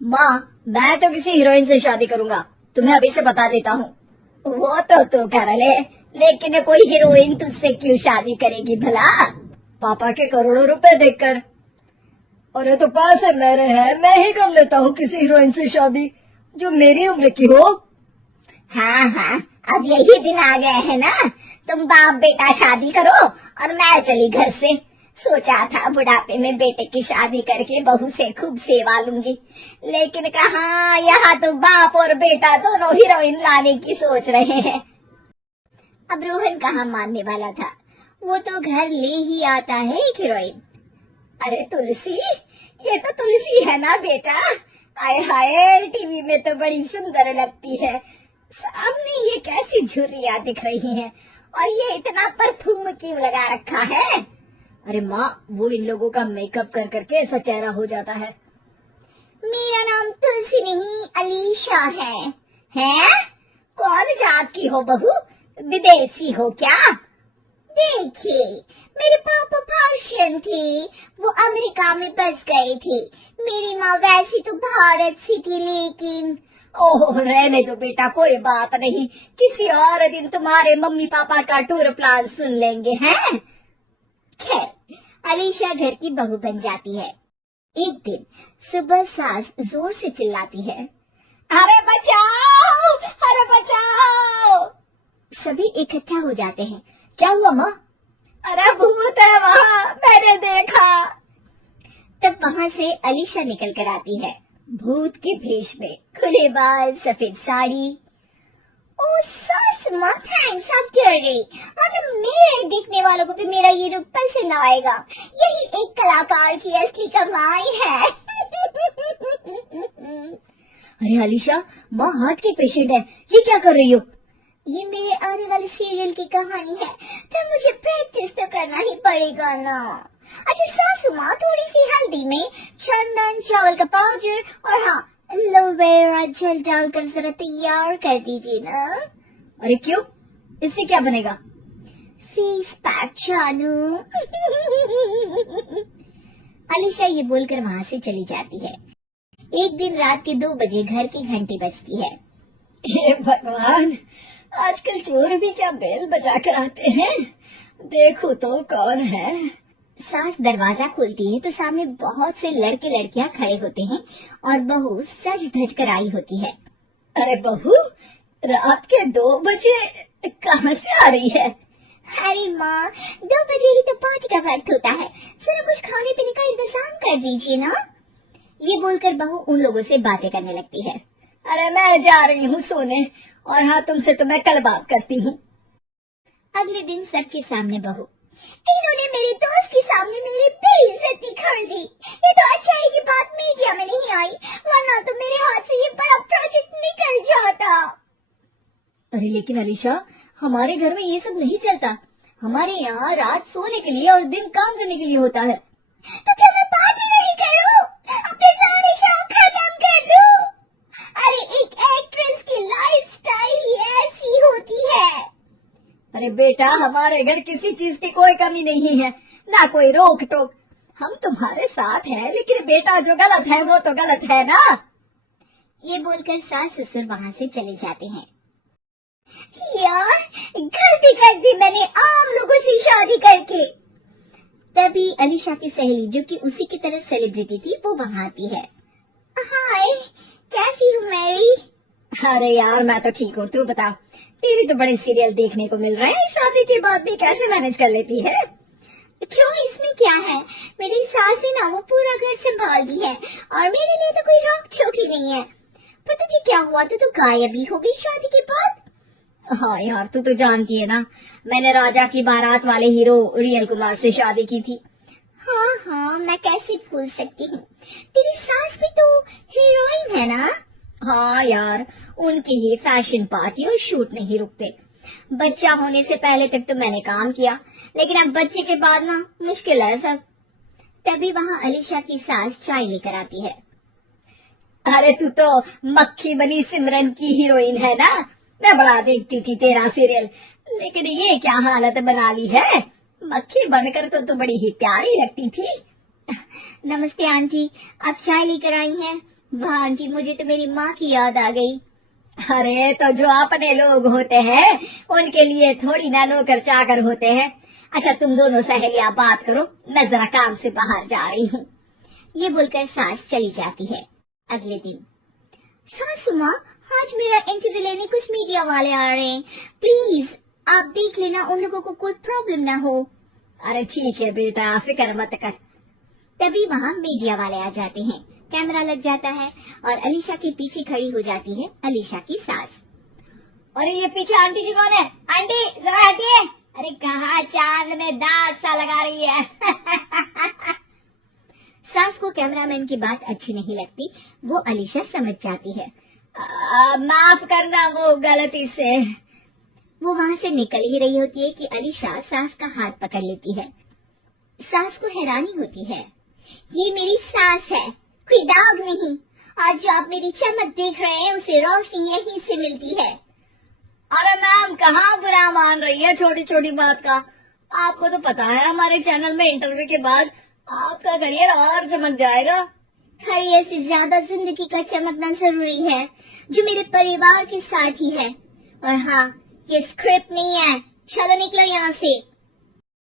माँ, मैं तो किसी हीरोइन से शादी करूंगा, तुम्हें अभी से बता देता हूँ। वो तो तू कर ले, लेकिन कोई हीरोइन तुझसे क्यों शादी करेगी भला? पापा के करोड़ों रुपए देखकर। अरे तो पैसे मेरे हैं, मैं ही कर लेता हूँ किसी हीरोइन से शादी जो मेरी उम्र की हो। हाँ हाँ, अब यही दिन आ गए हैं ना, तुम बाप बेटा शादी करो और मैं चली घर से। सोचा था बुढ़ापे में बेटे की शादी करके बहू से खूब सेवा लूंगी, लेकिन कहाँ, यहाँ तो बाप और बेटा दोनों हीरोइन लाने की सोच रहे हैं। अब रोहन कहाँ मानने वाला था, वो तो घर ले ही आता है एक हीरोइन। अरे तुलसी, ये तो तुलसी है ना बेटा? आए हाय, टीवी में तो बड़ी सुंदर लगती है, सामने ये कैसी झुर्रियाँ दिख रही हैं, और ये इतना परफ्यूम क्यों लगा रखा है? अरे माँ, वो इन लोगों का मेकअप कर करके ऐसा चेहरा हो जाता है। मेरा नाम तुलसी नहीं, अलीशा है। हैं? कौन जात की हो बहू? विदेशी हो क्या? देखिए, मेरे पापा पर्शियन थे, वो अमेरिका में बस गए थे। मेरी माँ वैसी तो भारत से थी, लेकिन ओह रहने दो बेटा, कोई बात नहीं, किसी और दिन तुम्हारे मम्मी पापा का टूर प्लान सुन लेंगे हैं। खैर, अलीशा घर की बहू बन जाती है। एक दिन सुबह सास जोर से चिल्लाती है, अरे बचाओ, अरे बचाओ। सभी इकट्ठा हो जाते हैं। क्या हुआ माँ? अरे भूत है वहाँ, मैंने देखा। तब वहाँ से अलीशा निकल कर आती है, भूत के भेष में, खुले बाल, सफेद साड़ी। ओ सस माँ, थैंक्स, आप डर गई। मतलब मेरे देखने वालों को भी मेरा ये रूप पसंद आएगा। यही एक कलाकार की असली कमाई है। अरे अलीशा, माँ हार्ट की पेशेंट है, ये क्या कर रही हो? ये मेरे आने वाले सीरियल की कहानी है, तो मुझे प्रैक्टिस तो करना ही पड़ेगा ना। अच्छा सासू माँ, थोड़ी सी हल्दी में चंदन, चावल का पाउडर और हाँ एलोवेरा जेल डालकर जरा तैयार कर दीजिए ना। अरे क्यों, इससे क्या बनेगा? फेस पैक जानू। अलीशा ये बोलकर वहाँ से चली जाती है। एक दिन रात के 2 बजे घर की घंटी बजती है। हे भगवान, आजकल चोर भी क्या बेल बजा कर आते हैं, देखो तो कौन है। सास दरवाजा खोलती है तो सामने बहुत से लड़के लड़कियां खड़े होते हैं और बहू सज धज कर आई होती है। अरे बहू, रात के 2 बजे कहाँ से आ रही है? अरे माँ, 2 बजे ही तो पार्टी का वक्त होता है, जरा कुछ खाने पीने का इंतजाम कर दीजिए ना। ये बोलकर बहू उन लोगों से बातें करने लगती है। अरे मैं जा रही हूँ सोने, और हाँ तुमसे तो मैं कल बात करती हूँ। अगले दिन सबके सामने बहू, इन्होंने मेरे दोस्त के सामने मेरी बेइज्जती कर दी। ये तो अच्छा है कि बात मीडिया में नहीं आई, वरना तो मेरे हाथ से ये बड़ा प्रोजेक्ट निकल जाता। अरे लेकिन अलीशा, हमारे घर में ये सब नहीं चलता, हमारे यहाँ रात सोने के लिए और दिन काम करने के लिए होता है। तो क्या मैं पार्टी नहीं करूँ, अपने सारे शौक खत्म कर दूँ? अरे एक एक्ट्रेस की लाइफस्टाइल ही ऐसी होती है। अरे बेटा, हमारे घर किसी चीज की कोई कमी नहीं है, ना कोई रोक टोक, हम तुम्हारे साथ हैं, लेकिन बेटा जो गलत है वो तो गलत है ना। ये बोलकर सास ससुर वहाँ से चले जाते हैं। यार, गलती कर दी मैंने आम लोगों से शादी करके। तभी अलीशा की सहेली, जो कि उसी की तरह सेलिब्रिटी थी, वो वहाँ आती है। हाय, कैसी हो मैरी? अरे यार मैं तो ठीक हूँ, तू बता, टीवी तो बड़े सीरियल देखने को मिल रहे हैं, शादी के बाद भी कैसे मैनेज कर लेती है? क्यों, इसमें क्या है, मेरी सास ने ना वो पूरा घर संभाल दी है और मेरे लिए तो कोई रोक टोक ही नहीं है। पर तुझे क्या हुआ, तो गायब ही हो गई शादी के बाद? हाँ यार, तू तो जानती है ना, मैंने राजा की बारात वाले हीरो रियल कुमार से शादी की थी। हाँ हाँ, मैं कैसे भूल सकती हूँ, तेरी सास भी तो हीरोइन है ना? हाँ यार, उनकी ही फैशन पार्टी और शूट नहीं रुकते। बच्चा होने से पहले तक तो मैंने काम किया, लेकिन अब बच्चे के बाद ना मुश्किल है सब। तभी वहाँ अलीशा की सास चाय लेकर आती है। अरे तू तो मक्खी बनी सिमरन की हीरोइन है ना, मैं बड़ा देखती थी तेरा सीरियल, लेकिन ये क्या हालत बना ली है, मक्खी बनकर तो तू बड़ी ही प्यारी लगती थी। नमस्ते आंटी, आप चाय लेकर आई हैं? भांजी, मुझे तो मेरी माँ की याद आ गई। अरे तो जो अपने लोग होते हैं उनके लिए थोड़ी ना नौकर चाकर होते हैं। अच्छा तुम दोनों सहेलियां बात करो, मैं जरा काम से बाहर जा रही हूँ। ये बोलकर सास चली जाती है। अगले दिन, सासू माँ, आज मेरा इंटरव्यू लेने कुछ मीडिया वाले आ रहे हैं, प्लीज आप देख लेना उन लोगों को कोई प्रॉब्लम ना हो। अरे ठीक है बेटा, फिक्र मत कर। तभी वहाँ मीडिया वाले आ जाते हैं, कैमरा लग जाता है और अलीशा के पीछे खड़ी हो जाती है अलीशा की सास। अरे ये पीछे आंटी जी कौन है? आंटी जरा हटिए। अरे कहाँ चांद में दाग सा लगा रही है। सास को कैमरामैन की बात अच्छी नहीं लगती, वो अलीशा समझ जाती है। माफ करना, वो गलती से। वो वहाँ से निकल ही रही होती है कि अलीशा सास का हाथ पकड़ लेती है। सास को हैरानी होती है, ये मेरी सास है, कोई दाग नहीं। आज जो आप मेरी चमक देख रहे हैं उसे रोशनी यहीं से मिलती है। अरे मैम, कहाँ बुरा मान रही है छोटी छोटी बात का? आपको तो पता है हमारे चैनल में इंटरव्यू के बाद आपका करियर और चमक जाएगा। करियर से ज्यादा जिंदगी का चमकना जरूरी है, जो मेरे परिवार के साथ ही है। और हाँ, ये स्क्रिप्ट नहीं है, चलो निकलो यहाँ से।